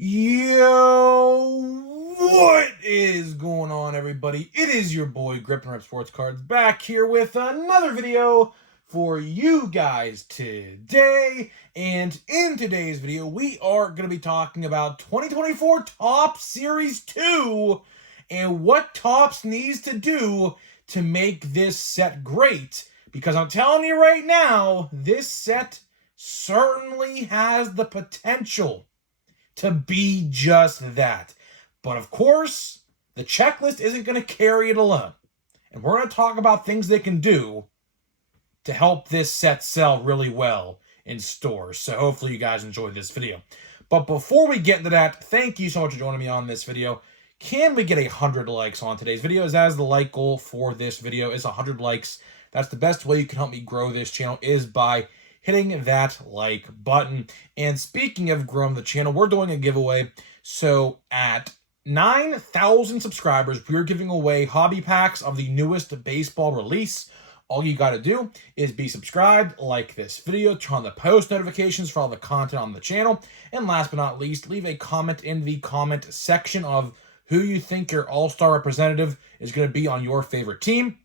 Yo, what is going on, everybody? It is your boy Grip and Rip Sports Cards back here with another video for you guys today. And in today's video, we are going to be talking about 2024 Topps Series 2 and what Topps needs to do to make this set great. Because I'm telling you right now, this set certainly has the potential to be just that. But of course, the checklist isn't going to carry it alone. And we're going to talk about things they can do to help this set sell really well in stores. So hopefully you guys enjoyed this video. But before we get into that, thank you so much for joining me on this video. Can we get 100 likes on today's video? As the like goal for this video is 100 likes. That's the best way you can help me grow this channel, is by hitting that like button. And speaking of growing the channel, we're doing a giveaway. So at 9,000 subscribers, we're giving away hobby packs of the newest baseball release. All you got to do is be subscribed, like this video, turn on the post notifications for all the content on the channel, and last but not least, leave a comment in the comment section of who you think your all-star representative is going to be on your favorite team.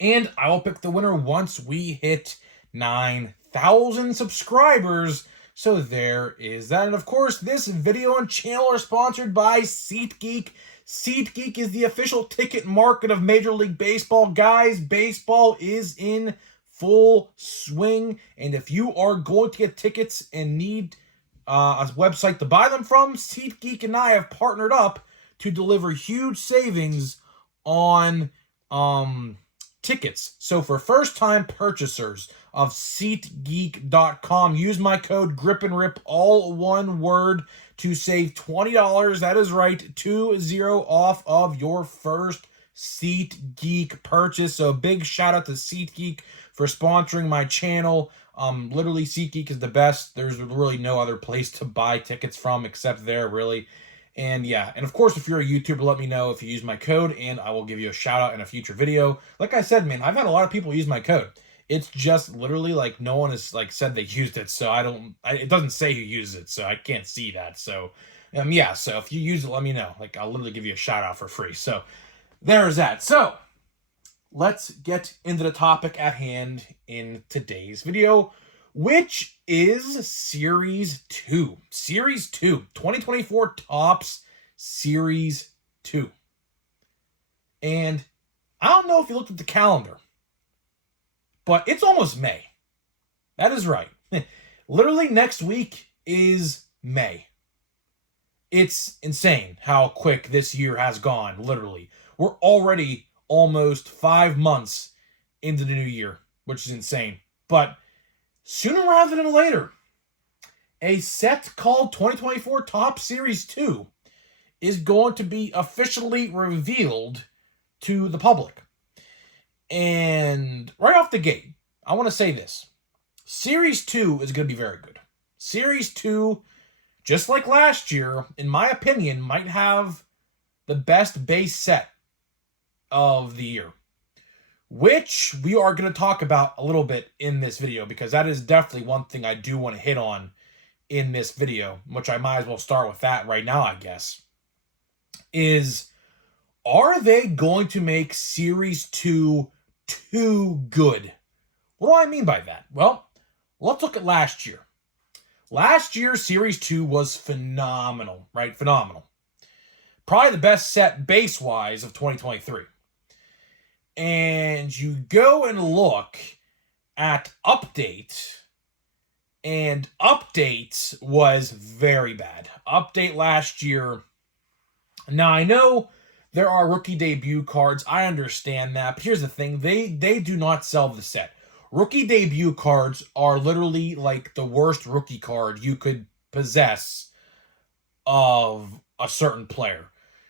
And I will pick the winner once we hit 9,000 subscribers. So there is that. And of course, this video and channel are sponsored by SeatGeek. SeatGeek is the official ticket market of Major League Baseball. Guys, baseball is in full swing. And if you are going to get tickets and need a website to buy them from, SeatGeek and I have partnered up to deliver huge savings on tickets. So for first-time purchasers of SeatGeek.com, use my code GRIPANDRIP, all one word, to save $20. That is right, 20 off of your first SeatGeek purchase. So big shout out to SeatGeek for sponsoring my channel. Literally, SeatGeek is the best. There's really no other place to buy tickets from except there, really. And yeah, and of course, if you're a YouTuber, let me know if you use my code, and I will give you a shout out in a future video. Like I said, man, I've had a lot of people use my code. It's just literally like no one has said they used it, so it doesn't say who uses it, so I can't see that. So yeah, so if you use it, let me know. Like, I'll literally give you a shout out for free. So there's that. So let's get into the topic at hand in today's video, which is Series 2. Series 2, 2024 Topps Series 2. And I don't know if you looked at the calendar, but it's almost May. That is right. Literally next week is May. It's insane how quick this year has gone, literally. We're already almost 5 months into the new year, which is insane. But sooner rather than later, a set called 2024 Topps Series 2 is going to be officially revealed to the public. And right off the gate, I want to say this. Series 2 is going to be very good. Series 2, just like last year, in my opinion, might have the best base set of the year, which we are going to talk about a little bit in this video, because that is definitely one thing I do want to hit on in this video, which I might as well start with that right now, I guess, is, are they going to make Series 2 too good? What do I mean by that? Well, let's look at last year. Last year, Series 2 was phenomenal, right? Phenomenal. Probably the best set base-wise of 2023. And you go and look at Update, and Update was very bad. Update last year. Now, I know there are rookie debut cards. I understand that. But here's the thing. They do not sell the set. Rookie debut cards are literally like the worst rookie card you could possess of a certain player.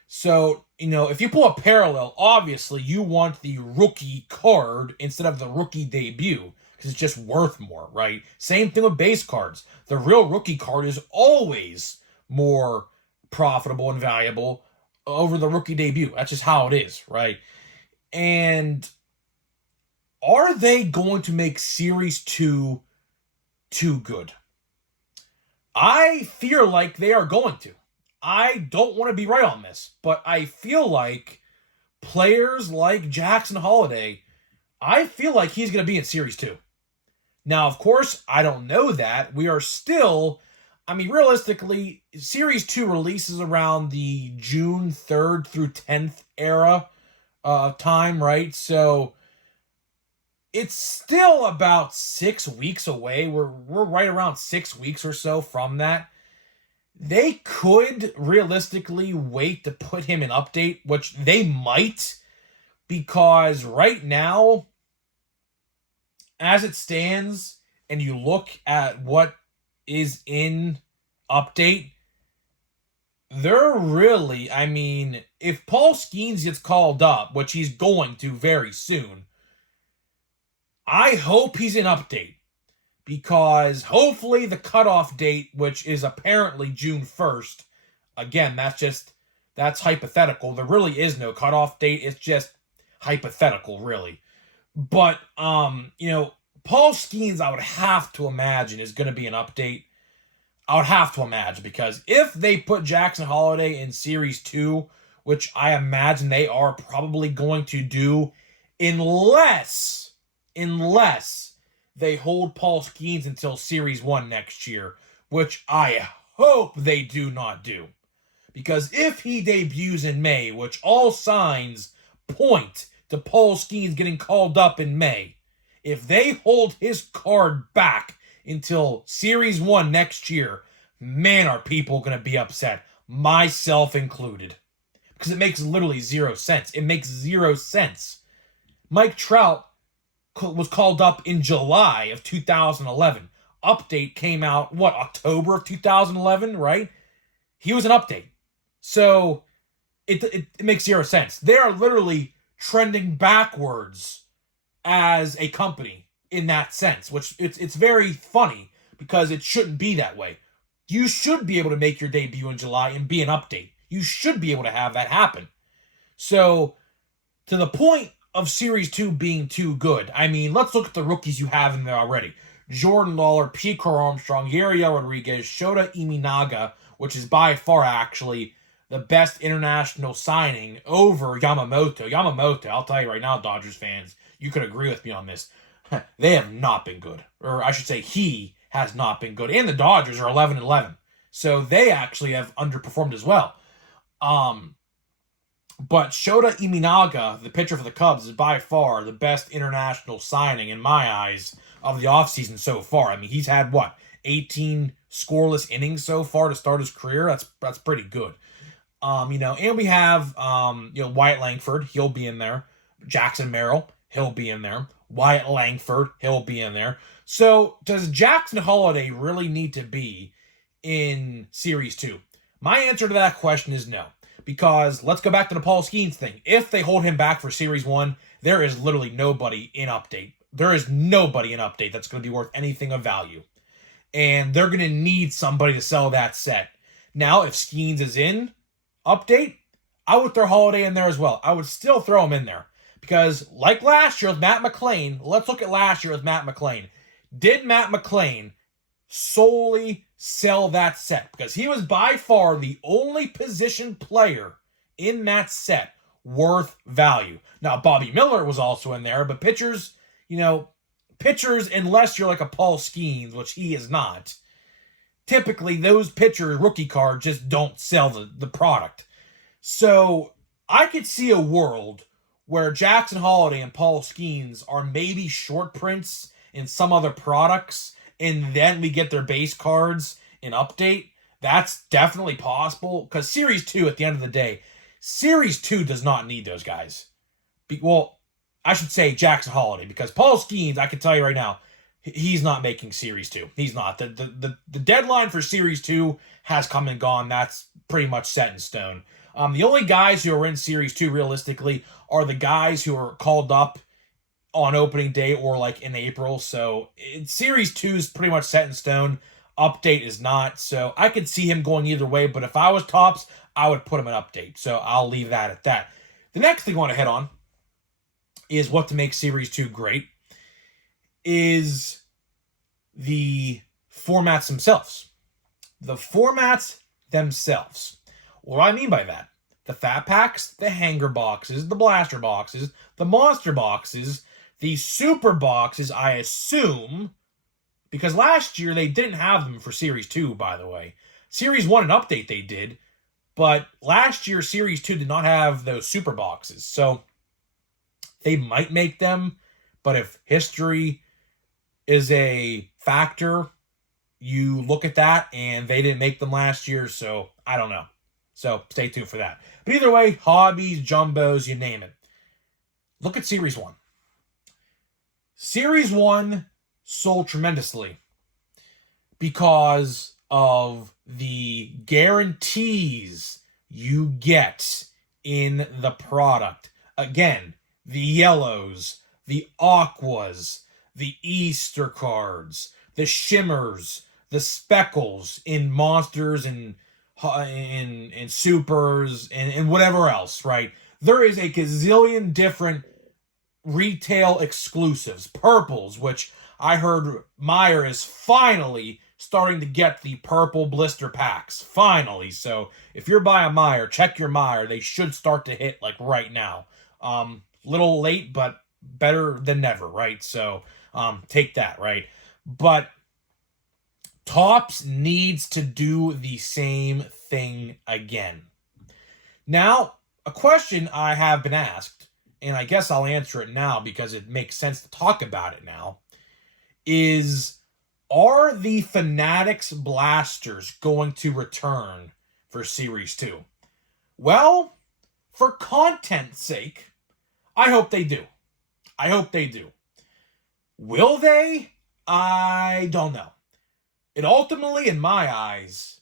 So, if you pull a parallel, obviously you want the rookie card instead of the rookie debut, because it's just worth more, right? Same thing with base cards. The real rookie card is always more profitable and valuable over the rookie debut. That's just how it is, right? And are they going to make Series 2 too good? I feel like they are going to. I don't want to be right on this, but I feel like players like Jackson Holiday, I feel like he's going to be in Series 2. Now, of course, I don't know that. We are still, I mean, realistically, Series 2 releases around the June 3rd through 10th era time, right? So it's still about 6 weeks away. We're right around 6 weeks or so from that. They could realistically wait to put him in update, which they might, because right now, as it stands, and you look at what is in update, they're really, I mean, if Paul Skeens gets called up, which he's going to very soon, I hope he's in update. Because hopefully the cutoff date, which is apparently June 1st, again, that's hypothetical. There really is no cutoff date. It's just hypothetical, really. But, Paul Skeens, I would have to imagine, is going to be an update. I would have to imagine, because if they put Jackson Holiday in Series 2, which I imagine they are probably going to do, unless they hold Paul Skeens until Series 1 next year, which I hope they do not do. Because if he debuts in May, which all signs point to Paul Skeens getting called up in May, if they hold his card back until Series 1 next year, man, are people going to be upset, myself included. Because it makes literally zero sense. It makes zero sense. Mike Trout was called up in July of 2011. Update came out, October of 2011, right? He was an update. So it makes zero sense. They are literally trending backwards as a company in that sense, which it's very funny because it shouldn't be that way. You should be able to make your debut in July and be an update. You should be able to have that happen. So, to the point of Series 2 being too good, I mean, let's look at the rookies you have in there already. Jordan Lawler, Pete Crow Armstrong, Yariel Rodriguez, Shota Imanaga, which is by far actually the best international signing over Yamamoto. Yamamoto, I'll tell you right now, Dodgers fans, you could agree with me on this. They have not been good. Or I should say, he has not been good. And the Dodgers are 11-11. So they actually have underperformed as well. But Shota Imanaga, the pitcher for the Cubs, is by far the best international signing, in my eyes, of the offseason so far. I mean, he's had, 18 scoreless innings so far to start his career? That's pretty good. And we have, Wyatt Langford. He'll be in there. Jackson Merrill. He'll be in there. Wyatt Langford. He'll be in there. So, does Jackson Holiday really need to be in Series 2? My answer to that question is no. Because let's go back to the Paul Skeens thing. If they hold him back for Series 1, there is literally nobody in update. There is nobody in update that's going to be worth anything of value. And they're going to need somebody to sell that set. Now, if Skeens is in update, I would throw Holiday in there as well. I would still throw him in there. Because like last year with Matt McLain, let's look at last year with Matt McLain. Did Matt McLain solely sell that set? Because he was by far the only position player in that set worth value. Now, Bobby Miller was also in there, but pitchers, unless you're like a Paul Skeens, which he is not, typically those pitchers' rookie cards just don't sell the product. So I could see a world where Jackson Holiday and Paul Skeens are maybe short prints in some other products, and then we get their base cards in update. That's definitely possible, because Series 2, at the end of the day, Series 2 does not need those guys. I should say Jackson Holiday, because Paul Skeens, I can tell you right now, he's not making Series 2. He's not. The deadline for Series 2 has come and gone. That's pretty much set in stone. The only guys who are in Series 2, realistically, are the guys who are called up on opening day or in April. So Series 2 is pretty much set in stone. Update is not. So I could see him going either way. But if I was Topps, I would put him in update. So I'll leave that at that. The next thing I want to hit on is what to make Series 2 great is the formats themselves. the formats themselves. What do I mean by that? The fat packs, the hanger boxes, the blaster boxes, the monster boxes, the super boxes, I assume, because last year they didn't have them for Series 2, by the way. Series 1 and Update they did, but last year Series 2 did not have those super boxes. So they might make them, but if history is a factor, you look at that and they didn't make them last year, so I don't know. So stay tuned for that. But either way, hobbies, jumbos, you name it. Look at Series 1. Series 1 sold tremendously because of the guarantees you get in the product. Again, the yellows, the aquas, the Easter cards, the shimmers, the speckles in monsters and supers and whatever else, right? There is a gazillion different retail exclusives. Purples, which I heard Meijer is finally starting to get the purple blister packs. Finally. So if you're buying Meijer, check your Meijer. They should start to hit like right now. Little late, but better than never, right? So take that, right? But Topps needs to do the same thing again. Now, a question I have been asked, and I guess I'll answer it now because it makes sense to talk about it now, is are the Fanatics blasters going to return for Series 2? Well, for content's sake, I hope they do. I hope they do. Will they? I don't know. It ultimately, in my eyes,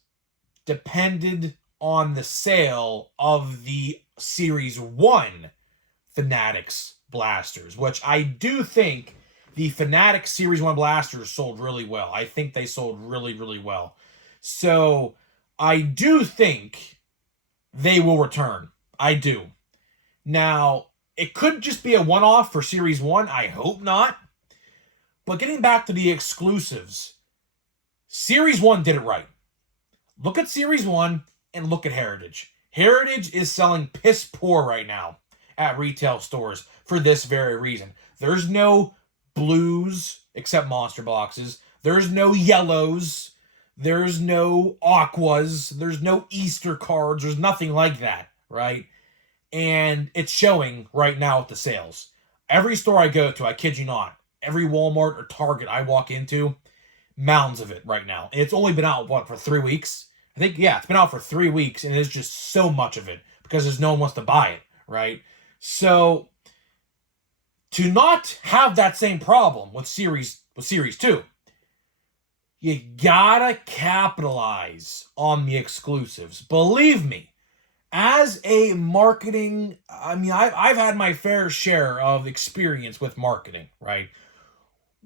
depended on the sale of the Series 1 Fanatics blasters, which I do think the Fanatics Series 1 blasters sold really well. I think they sold really, really well. So I do think they will return. I do. Now, it could just be a one-off for Series 1. I hope not. But getting back to the exclusives, Series 1 did it right. Look at Series 1 and look at Heritage. Heritage is selling piss poor right now at retail stores for this very reason. There's no blues except monster boxes. There's no yellows. There's no aquas. There's no Easter cards. There's nothing like that, right? And it's showing right now with the sales. Every store I go to, I kid you not, every Walmart or Target I walk into, mounds of it right now. And it's only been out, for 3 weeks? I think, yeah, it's been out for 3 weeks, and there's just so much of it because there's no one wants to buy it, right? So, to not have that same problem with Series 2, you gotta capitalize on the exclusives. Believe me, as a marketing, I've had my fair share of experience with marketing, right?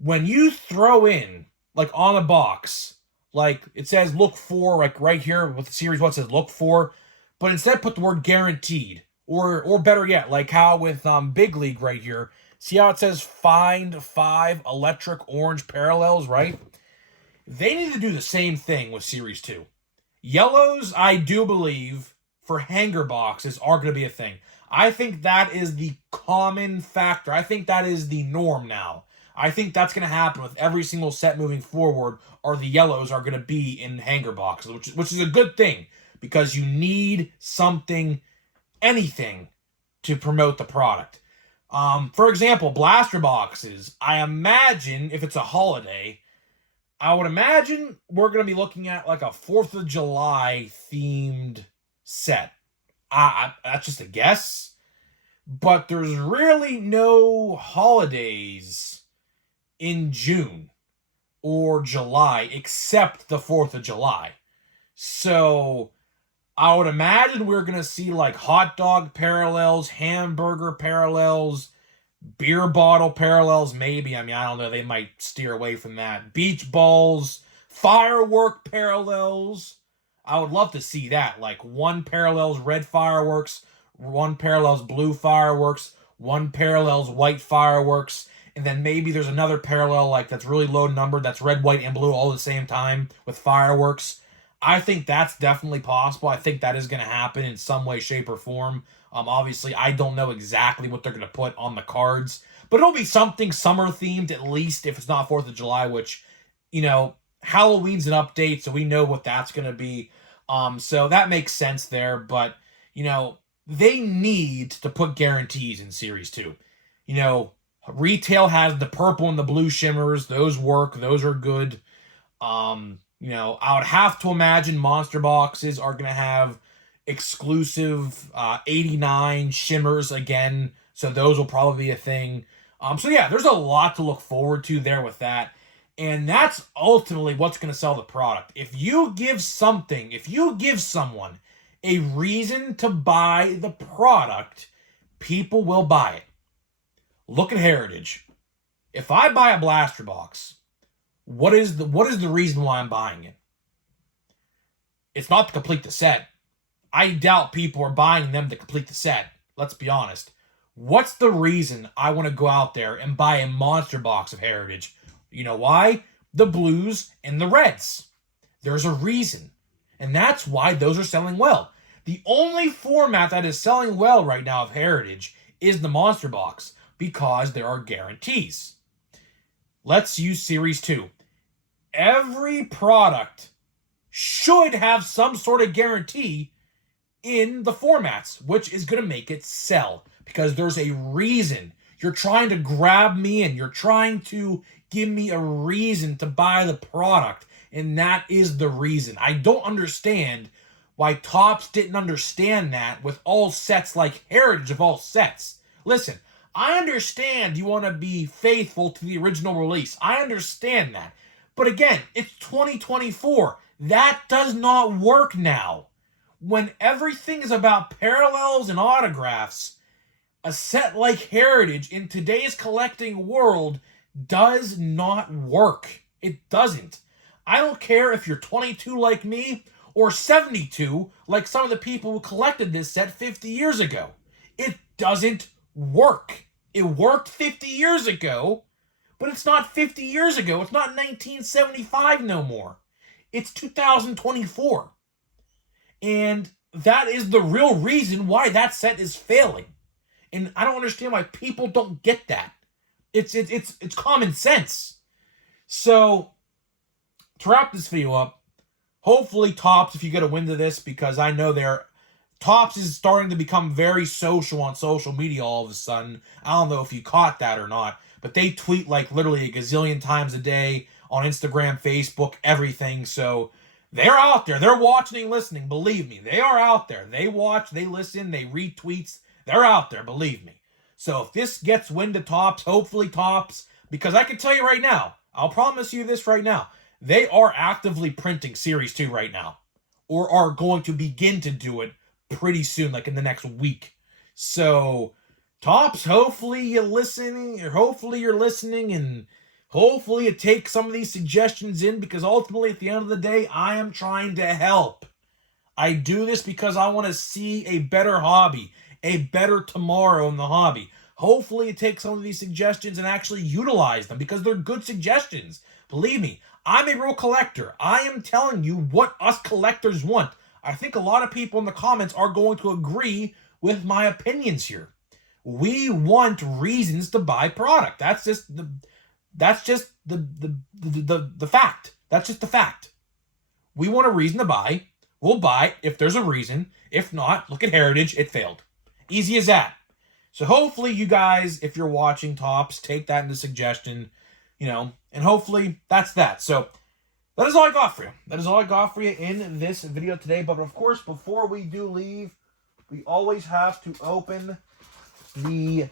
When you throw in, like on a box, like it says look for, like right here with Series 1 says look for, but instead put the word guaranteed, or better yet, like how with Big League right here, see how it says find 5 electric orange parallels, right? They need to do the same thing with Series 2. Yellows, I do believe, for hanger boxes are going to be a thing. I think that is the common factor. I think that is the norm now. I think that's going to happen with every single set moving forward, or the yellows are going to be in hanger boxes, which is a good thing because you need something, anything, to promote the product. For example, blaster boxes. I imagine if it's a holiday, I would imagine we're going to be looking at like a 4th of July themed set. That's just a guess. But there's really no holidays in June or July except the 4th of July. So I would imagine we're going to see like hot dog parallels, hamburger parallels, beer bottle parallels, maybe. I don't know. They might steer away from that. Beach balls, firework parallels. I would love to see that. Like one parallels red fireworks, one parallels blue fireworks, one parallels white fireworks, and then maybe there's another parallel like that's really low numbered, that's red, white, and blue all at the same time with fireworks. I think that's definitely possible. I think that is going to happen in some way, shape, or form. Obviously, I don't know exactly what they're going to put on the cards, but it'll be something summer themed at least if it's not 4th of July, which, Halloween's an update, so we know what that's going to be. So that makes sense there, but, they need to put guarantees in Series 2. Retail has the purple and the blue shimmers. Those work. Those are good. I would have to imagine monster boxes are going to have exclusive 89 shimmers again. So those will probably be a thing. So yeah, there's a lot to look forward to there with that. And that's ultimately what's going to sell the product. If you give someone a reason to buy the product, people will buy it. Look at Heritage. If I buy a blaster box, what is the reason why I'm buying it? It's not to complete the set. I doubt people are buying them to complete the set. Let's be honest. What's the reason I want to go out there and buy a monster box of Heritage? You know why? The blues and the reds. There's a reason. And that's why those are selling well. The only format that is selling well right now of Heritage is the monster box because there are guarantees. Let's use Series 2. Every product should have some sort of guarantee in the formats, which is going to make it sell because there's a reason. You're trying to grab me and you're trying to give me a reason to buy the product, and that is the reason. I don't understand why Topps didn't understand that with all sets like Heritage of all sets. Listen, I understand you want to be faithful to the original release. I understand that. But again, it's 2024. That does not work now. When everything is about parallels and autographs, a set like Heritage in today's collecting world does not work. It doesn't. I don't care if you're 22 like me or 72 like some of the people who collected this set 50 years ago. It doesn't work. It worked 50 years ago, but it's not 50 years ago. It's not 1975 no more. It's 2024. And that is the real reason why that set is failing. And I don't understand why people don't get that. It's common sense. So, to wrap this video up, hopefully Topps, if you get a wind of this, because I know Topps is starting to become very social on social media all of a sudden. I don't know if you caught that or not, but they tweet like literally a gazillion times a day on Instagram, Facebook, everything. So they're out there. They're watching and listening. Believe me, they are out there. They watch, they listen, they read tweets. They're out there, believe me. So if this gets wind to Topps, hopefully Topps, because I can tell you right now, I'll promise you this right now, they are actively printing Series 2 right now, or are going to begin to do it pretty soon, like in the next week. So Topps, hopefully you're listening, and hopefully you take some of these suggestions in, because ultimately at the end of the day, I am trying to help. I do this because I want to see a better hobby, a better tomorrow in the hobby. Hopefully you take some of these suggestions and actually utilize them, because they're good suggestions. Believe me, I'm a real collector. I am telling you what us collectors want. I think a lot of people in the comments are going to agree with my opinions here. We want reasons to buy product. That's just the fact. That's just the fact. We want a reason to buy. We'll buy if there's a reason. If not, look at Heritage. It failed. Easy as that. So hopefully you guys, if you're watching Topps, take that into suggestion, and hopefully that's that. So that is all I got for you. That is all I got for you in this video today. But of course, before we do leave, we always have to open the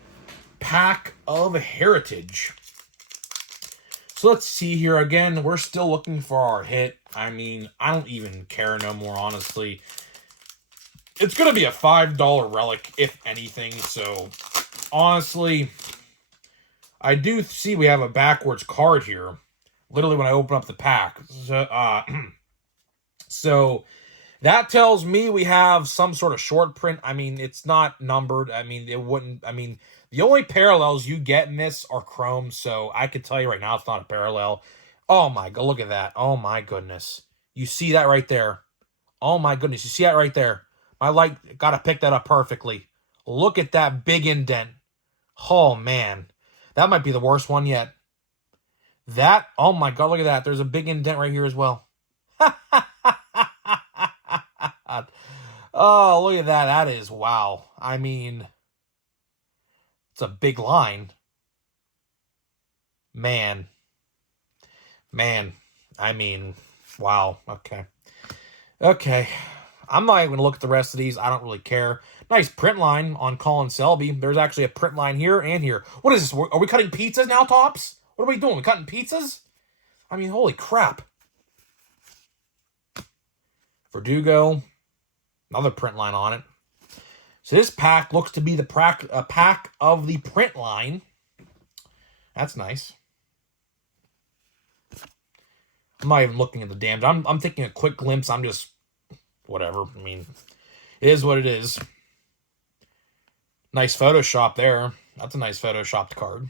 pack of Heritage. So let's see here. Again, we're still looking for our hit. I mean, I don't even care no more, honestly. It's going to be a $5 relic, if anything. So, honestly, I do see we have a backwards card here. Literally when I open up the pack. So that tells me we have some sort of short print. I mean, it's not numbered. I mean, the only parallels you get in this are chrome. So I can tell you right now, it's not a parallel. Oh my God, look at that. Oh my goodness. You see that right there. Oh my goodness, you see that right there. My light got to pick that up perfectly. Look at that big indent. Oh man, that might be the worst one yet. That, oh my God, look at that. There's a big indent right here as well. Oh, look at that. That is, wow. I mean, it's a big line. Man. I mean, wow. Okay. Okay. I'm not even going to look at the rest of these. I don't really care. Nice print line on Colin Selby. There's actually a print line here and here. What is this? Are we cutting pizzas now, Topps? What are we doing? We cutting pizzas? I mean, holy crap. Verdugo. Another print line on it. So this pack looks to be the pack of the print line. That's nice. I'm not even looking at the damage. I'm taking a quick glimpse. I'm just, whatever. I mean, it is what it is. Nice Photoshop there. That's a nice Photoshopped card.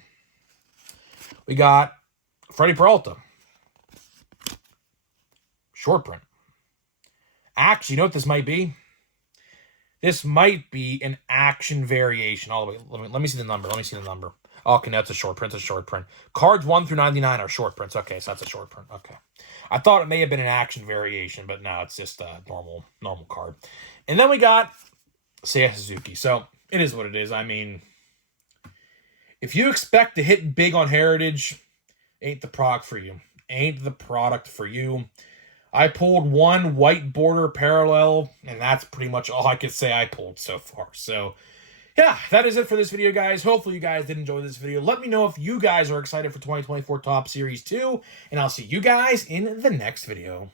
We got Freddie Peralta. Short print. Actually, you know what this might be? This might be an action variation. All the way. Let me see the number. Okay, that's a short print. It's a short print. Cards 1 through 99 are short prints. Okay, so that's a short print. Okay. I thought it may have been an action variation, but no, it's just a normal card. And then we got Seiya Suzuki. So it is what it is. I mean, if you expect to hit big on Heritage, ain't the product for you. Ain't the product for you. I pulled one white border parallel, and that's pretty much all I could say I pulled so far. So, yeah, that is it for this video, guys. Hopefully you guys did enjoy this video. Let me know if you guys are excited for 2024 Topps Series 2, and I'll see you guys in the next video.